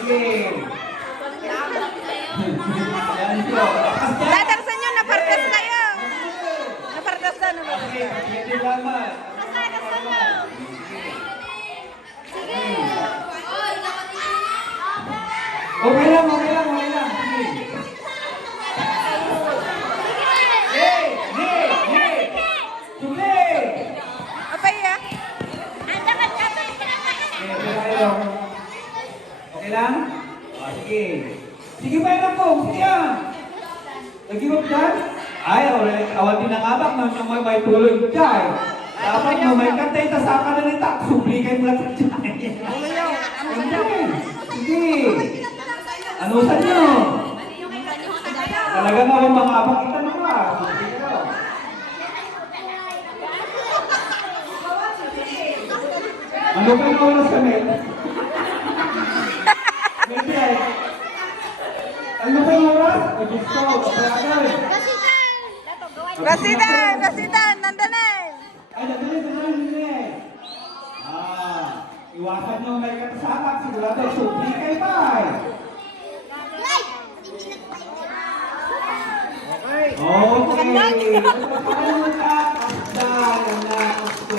Sige. Yan siya. Dadarsan nyo, napartas kayo. Napartasan na ba? Okay, pwede laman. Okay lang, okay lang, okay lang. Sige. Hey, hey, hey. Sige. Apay ya? Okay lang? Sige. Sige pa yan po. Sige yan. Lagi mo dyan? Ay, awal din ang abak na may tuloy dyan. Dapat mo may kantay ta sa kanalita. Subli kayo mga dyan. Sige. Ano sa nyo? Talaga nga ang mga abak kita naman. Ano pa yung oras kami? Ano pa yung oras? Gusto, kapayagan. Gasitan! Gasitan! Nandanay! Ay, nandiyan. Iwasan nyo may katasakap. Sigurado, supli kayo pa. Okay. Okay.